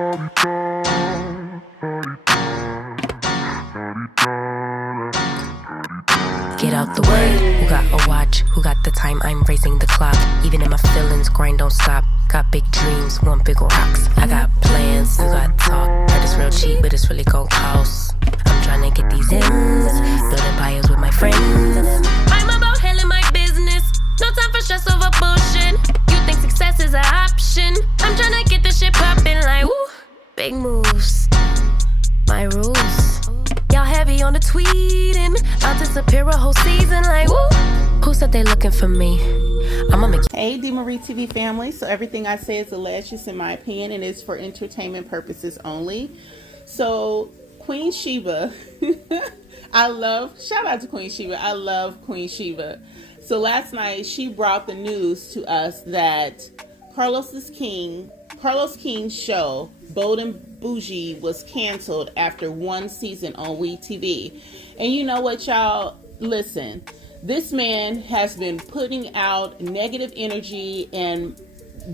Get out the way. Who got a watch? Who got the time? I'm raising the clock. Even in my feelings, grind don't stop. Got big dreams, want big rocks. I got plans, you got talk. Heard it's real cheap, but it's really gon' cost. I'm tryna get these ends, building empires with my friends. I'm about handling my business. No time for stress over bullshit. You think success is an option? I'm tryna get this shit poppin' like woo. Big moves, my rules. Y'all heavy on the tweeting. I'll disappear a whole season like woo. Who said they looking for me? I'ma make. Hey, DeMarie TV family. So everything I say is alleged, just in my opinion, and is for entertainment purposes only. So Queen Sheba, shout out to Queen Sheba. I love Queen Sheba. So last night she brought the news to us that Carlos King's show, Bold and Bougie, was canceled after one season on WeTV. And you know what, y'all? Listen, this man has been putting out negative energy and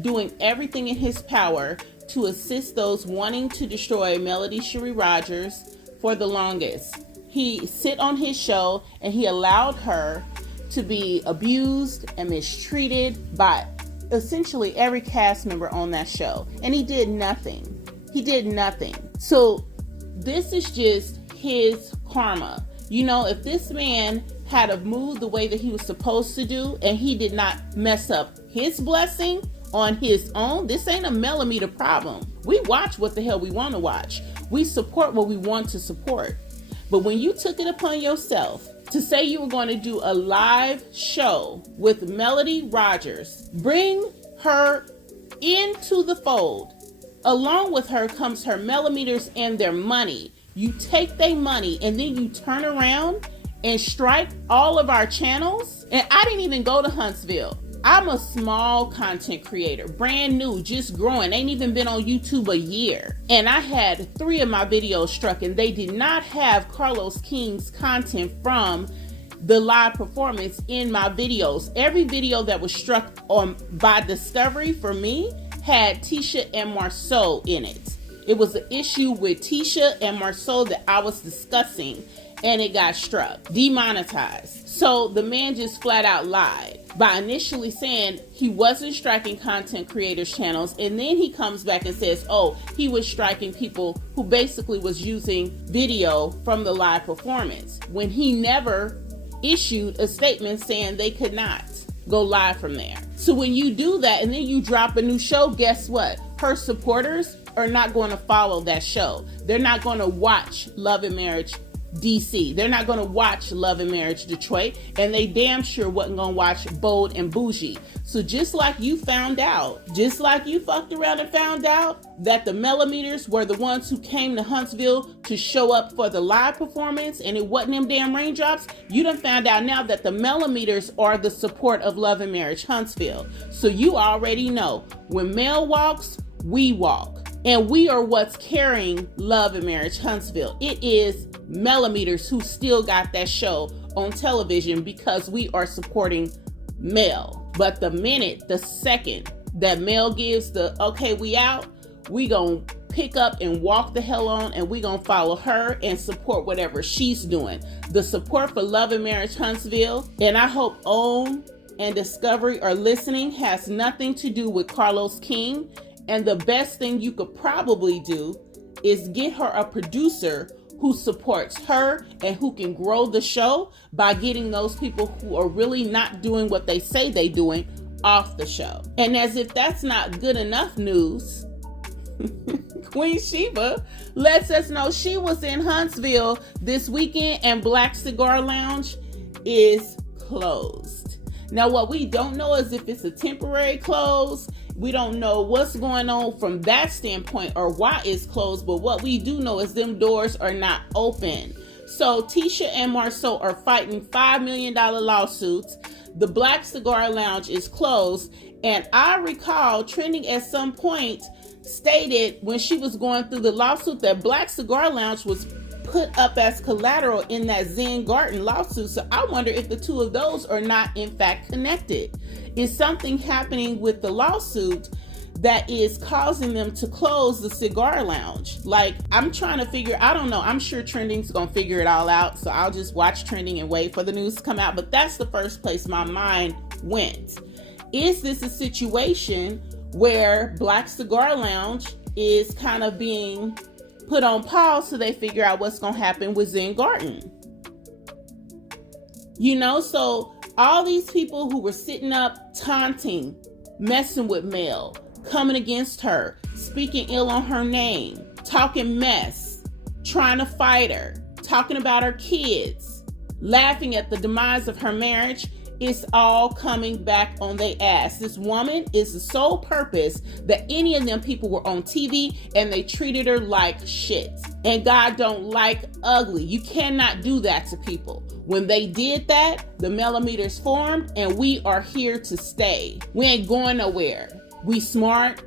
doing everything in his power to assist those wanting to destroy Melody Cherie Rodgers for the longest. He sit on his show and he allowed her to be abused and mistreated by essentially every cast member on that show. And he did nothing. So this is just his karma. You know, if this man had a moved the way that he was supposed to do and he did not mess up his blessing on his own, this ain't a millimeter problem. We watch what the hell we want to watch. We support what we want to support. But when you took it upon yourself to say you were going to do a live show with Melody Rodgers, bring her into the fold, along with her comes her millimeters and their money. You take their money and then you turn around and strike all of our channels. And I didn't even go to Huntsville. I'm a small content creator, brand new, just growing. Ain't even been on YouTube a year. And I had 3 of my videos struck and they did not have Carlos King's content from the live performance in my videos. Every video that was struck on by Discovery for me had TeaV and Marsau in it. It was an issue with TeaV and Marsau that I was discussing, and it got struck, demonetized. So the man just flat out lied by initially saying he wasn't striking content creators' channels, and then he comes back and says, oh, he was striking people who basically was using video from the live performance, when he never issued a statement saying they could not go live from there. So when you do that and then you drop a new show, guess what? Her supporters are not going to follow that show. They're not going to watch Love and Marriage DC. They're not going to watch Love and Marriage Detroit, and they damn sure wasn't going to watch Bold and Bougie. So just like you found out, just like you fucked around and found out that the millimeters were the ones who came to Huntsville to show up for the live performance and it wasn't them damn raindrops, you done found out now that the millimeters are the support of Love and Marriage Huntsville. So you already know, when Mel walks, we walk. And we are what's carrying Love and Marriage Huntsville. It is millimeters who still got that show on television because we are supporting Mel. But the second that Mel gives the okay, we out, we gonna pick up and walk the hell on, and we gonna follow her and support whatever she's doing. The support for Love and Marriage Huntsville, and I hope OWN and Discovery are listening, has nothing to do with Carlos King. And the best thing you could probably do is get her a producer who supports her and who can grow the show by getting those people who are really not doing what they say they're doing off the show. And as if that's not good enough news, Queen Sheba lets us know she was in Huntsville this weekend and Blaque Cigar Lounge is closed. Now, what we don't know is if it's a temporary close. We don't know what's going on from that standpoint or why it's closed, but what we do know is them doors are not open. So TeaV and Marsau are fighting $5 million lawsuits. The Blaque Cigar Lounge is closed. And I recall Trending at some point stated when she was going through the lawsuit that Blaque Cigar Lounge was put up as collateral in that Zen Garden lawsuit. So I wonder if the two of those are not in fact connected. Is something happening with the lawsuit that is causing them to close the cigar lounge. Like, I'm trying to figure, I don't know, I'm sure Trending's gonna figure it all out, so I'll just watch Trending and wait for the news to come out. But that's the first place my mind went. Is this a situation where Blaque Cigar Lounge is kind of being put on pause so they figure out what's gonna happen with Zen Garden? You know, so all these people who were sitting up taunting, messing with Mel, coming against her, speaking ill on her name, talking mess, trying to fight her, talking about her kids, laughing at the demise of her marriage, it's all coming back on their ass. This woman is the sole purpose that any of them people were on TV and they treated her like shit. And God don't like ugly. You cannot do that to people. When they did that, the millimeters formed and we are here to stay. We ain't going nowhere. We smart,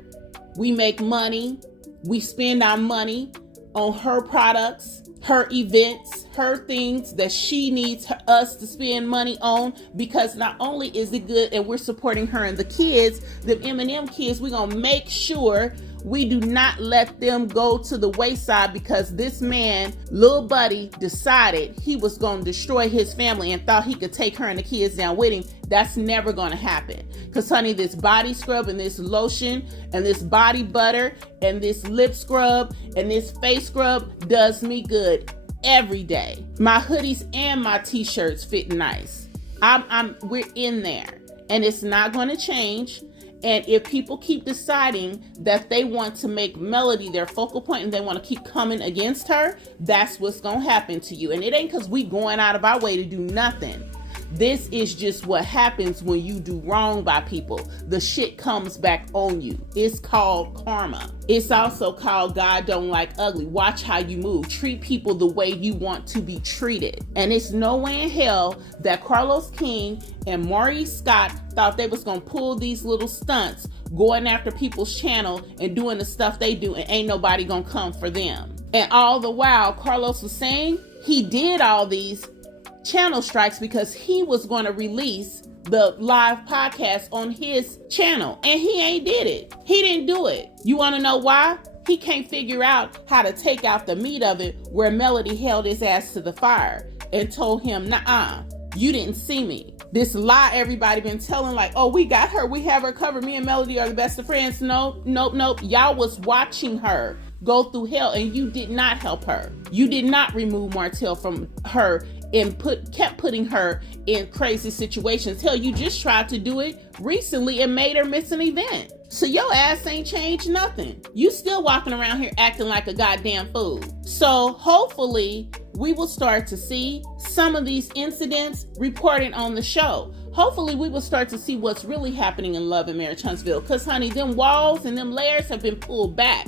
we make money, we spend our money on her products, her events, her things that she needs us to spend money on, because not only is it good and we're supporting her and the kids, the M&M kids, we're gonna make sure we do not let them go to the wayside, because this man, Lil Buddy, decided he was gonna destroy his family and thought he could take her and the kids down with him. That's never gonna happen. Because honey, this body scrub and this lotion and this body butter and this lip scrub and this face scrub does me good every day. My hoodies and my t-shirts fit nice. We're in there and it's not gonna change. And if people keep deciding that they want to make Melody their focal point and they want to keep coming against her, that's what's going to happen to you. And it ain't because we going out of our way to do nothing. This is just what happens when you do wrong by people. The shit comes back on you. It's called karma. It's also called God don't like ugly. Watch how you move. Treat people the way you want to be treated. And it's no way in hell that Carlos King and Marsau Scott thought they was gonna pull these little stunts, going after people's channel and doing the stuff they do, and ain't nobody gonna come for them. And all the while, Carlos was saying he did all these channel strikes because he was going to release the live podcast on his channel, and he ain't did it. He didn't do it. You want to know why? He can't figure out how to take out the meat of it, where Melody held his ass to the fire and told him, "Nuh-uh, you didn't see me." This lie everybody been telling, like, oh, we got her, we have her covered, me and Melody are the best of friends. Nope. Y'all was watching her go through hell and you did not help her. You did not remove Martell from her and kept putting her in crazy situations. Hell, you just tried to do it recently and made her miss an event. So your ass ain't changed nothing. You still walking around here acting like a goddamn fool. So hopefully we will start to see some of these incidents reported on the show. Hopefully we will start to see what's really happening in Love and Marriage Huntsville. Because honey, them walls and them layers have been pulled back.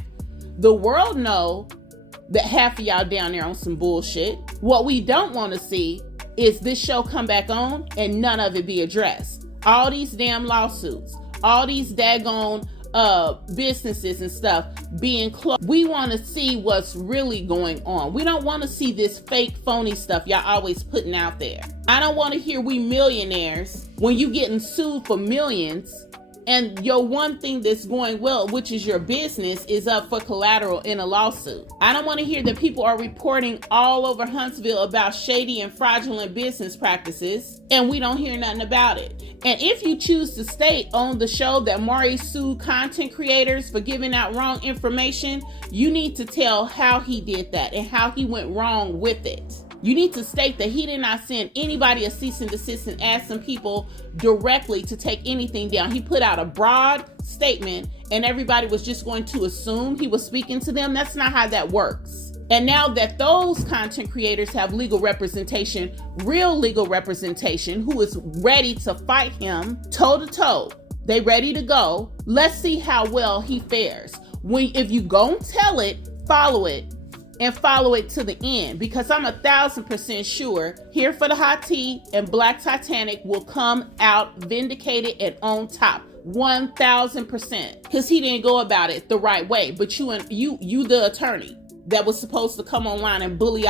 The world know that half of y'all down there on some bullshit. What we don't want to see is this show come back on and none of it be addressed. All these damn lawsuits, all these daggone businesses and stuff being closed. We want to see what's really going on. We don't want to see this fake phony stuff y'all always putting out there. I don't want to hear we millionaires when you getting sued for millions and your one thing that's going well, which is your business, is up for collateral in a lawsuit. I don't want to hear that people are reporting all over Huntsville about shady and fraudulent business practices, and we don't hear nothing about it. And if you choose to state on the show that Maury sued content creators for giving out wrong information, you need to tell how he did that and how he went wrong with it. You need to state that he did not send anybody a cease and desist and ask some people directly to take anything down. He put out a broad statement and everybody was just going to assume he was speaking to them. That's not how that works. And now that those content creators have legal representation, real legal representation, who is ready to fight him toe to toe, they ready to go. Let's see how well he fares. If you gon' tell it, follow it. And follow it to the end, because I'm 1,000% sure Here for the Hot Tea and Black Titanic will come out vindicated and on top. 1,000%. Because he didn't go about it the right way. But you the attorney that was supposed to come online and bully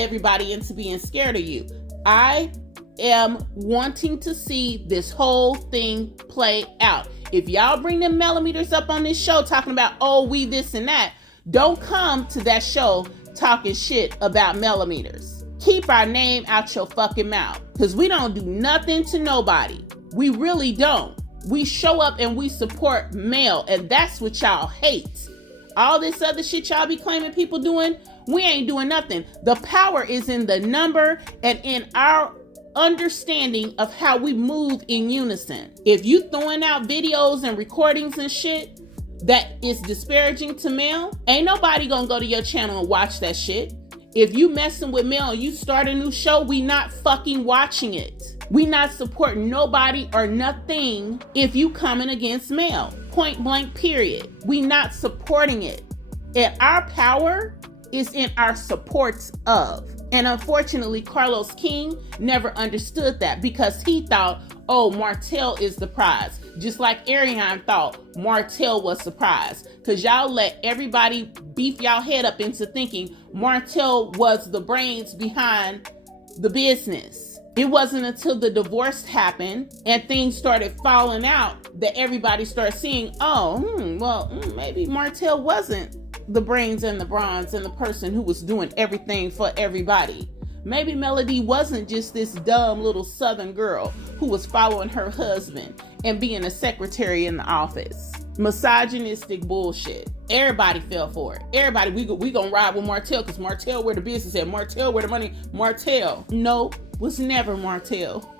everybody into being scared of you. I am wanting to see this whole thing play out. If y'all bring them millimeters up on this show talking about, oh, we this and that, don't come to that show talking shit about millimeters. Keep our name out your fucking mouth, because we don't do nothing to nobody. We really don't. We show up and we support Mel, and that's what y'all hate. All this other shit y'all be claiming people doing, we ain't doing nothing. The power is in the number and in our understanding of how we move in unison. If you throwing out videos and recordings and shit that is disparaging to Mel, ain't nobody gonna go to your channel and watch that shit. If you messing with Mel and you start a new show, we not fucking watching it. We not supporting nobody or nothing if you coming against Mel. Point blank, period. We not supporting it. And our power is in our supports of. And unfortunately, Carlos King never understood that, because he thought, oh, Martell is the prize. Just like Ariane thought Martell was the prize. Because y'all let everybody beef y'all head up into thinking Martell was the brains behind the business. It wasn't until the divorce happened and things started falling out that everybody started seeing, maybe Martell wasn't the brains and the bronze and the person who was doing everything for everybody. Maybe Melody wasn't just this dumb little Southern girl who was following her husband and being a secretary in the office. Misogynistic bullshit. Everybody fell for it. Everybody, we gonna ride with Martell because Martell where the business at. Martell where the money. Martell. No, was never Martell.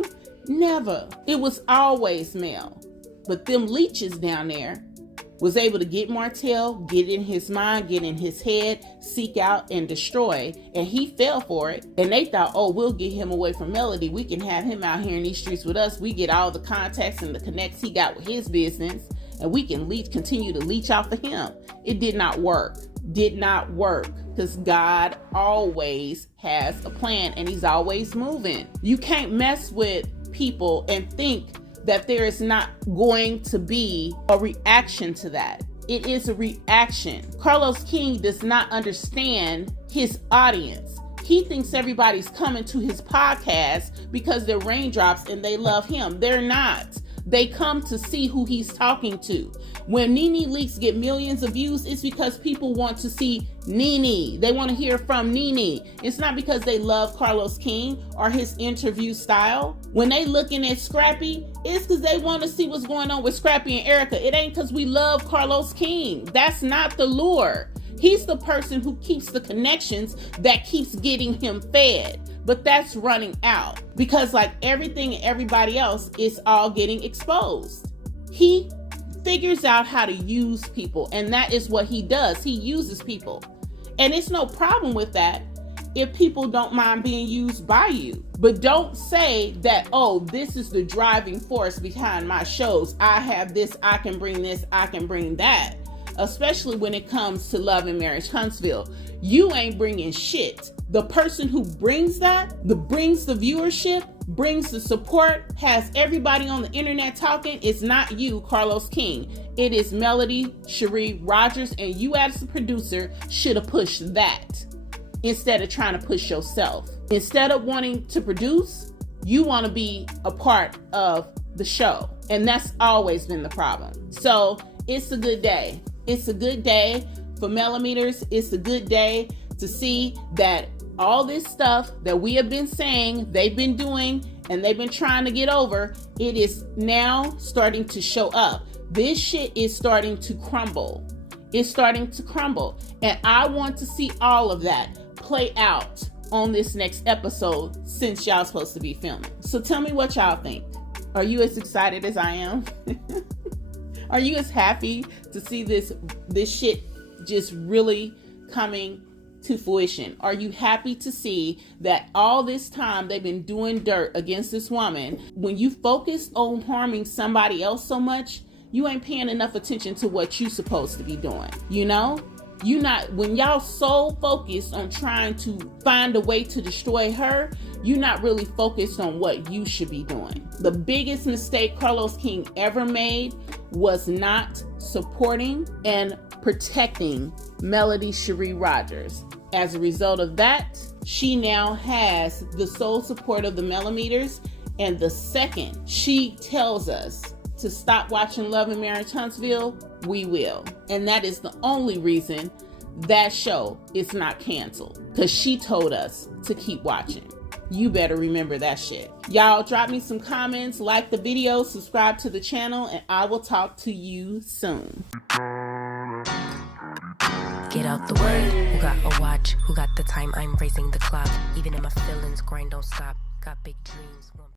Never. It was always Mel. But them leeches down there was able to get Martell, get in his mind, get in his head, seek out and destroy, and he fell for it. And they thought, oh, we'll get him away from Melody. We can have him out here in these streets with us. We get all the contacts and the connects he got with his business, and we can continue to leech off of him. It did not work. Did not work, because God always has a plan and he's always moving. You can't mess with people and think that there is not going to be a reaction to that. It is a reaction. Carlos King does not understand his audience. He thinks everybody's coming to his podcast because they're raindrops and they love him. They're not. They come to see who he's talking to. When Nene Leakes get millions of views, it's because people want to see Nene. They want to hear from Nene. It's not because they love Carlos King or his interview style. When they looking at Scrappy, it's because they want to see what's going on with Scrappy and Erica. It ain't because we love Carlos King. That's not the lure. He's the person who keeps the connections that keeps getting him fed. But that's running out because, like everything and everybody else, is all getting exposed. He figures out how to use people, and that is what he does. He uses people. And it's no problem with that if people don't mind being used by you. But don't say that, oh, this is the driving force behind my shows. I have this, I can bring this, I can bring that. Especially when it comes to Love and Marriage Huntsville. You ain't bringing shit. The person who brings that, brings the viewership, brings the support, has everybody on the internet talking, it's not you, Carlos King. It is Melody, Cherie, Rodgers, and you as the producer should have pushed that instead of trying to push yourself. Instead of wanting to produce, you want to be a part of the show. And that's always been the problem. So it's a good day. It's a good day for millimeters. It's a good day to see that all this stuff that we have been saying, they've been doing, and they've been trying to get over, it is now starting to show up. This shit is starting to crumble. It's starting to crumble. And I want to see all of that play out on this next episode since y'all supposed to be filming. So tell me what y'all think. Are you as excited as I am? Are you as happy to see this shit just really coming to fruition? Are you happy to see that all this time they've been doing dirt against this woman? When you focus on harming somebody else so much, you ain't paying enough attention to what you supposed to be doing. You know? When y'all so focused on trying to find a way to destroy her, you're not really focused on what you should be doing. The biggest mistake Carlos King ever made was not supporting and protecting Melody Cherie Rodgers. As a result of that, she now has the sole support of the millimeters. And the second she tells us to stop watching Love and Marriage Huntsville, we will. And that is the only reason that show is not canceled, because she told us to keep watching. You better remember that shit. Y'all drop me some comments, like the video, subscribe to the channel, and I will talk to you soon. Get out the way. Who got a watch? Who got the time? I'm raising the clock. Even if my feelings grind don't stop. Got big dreams.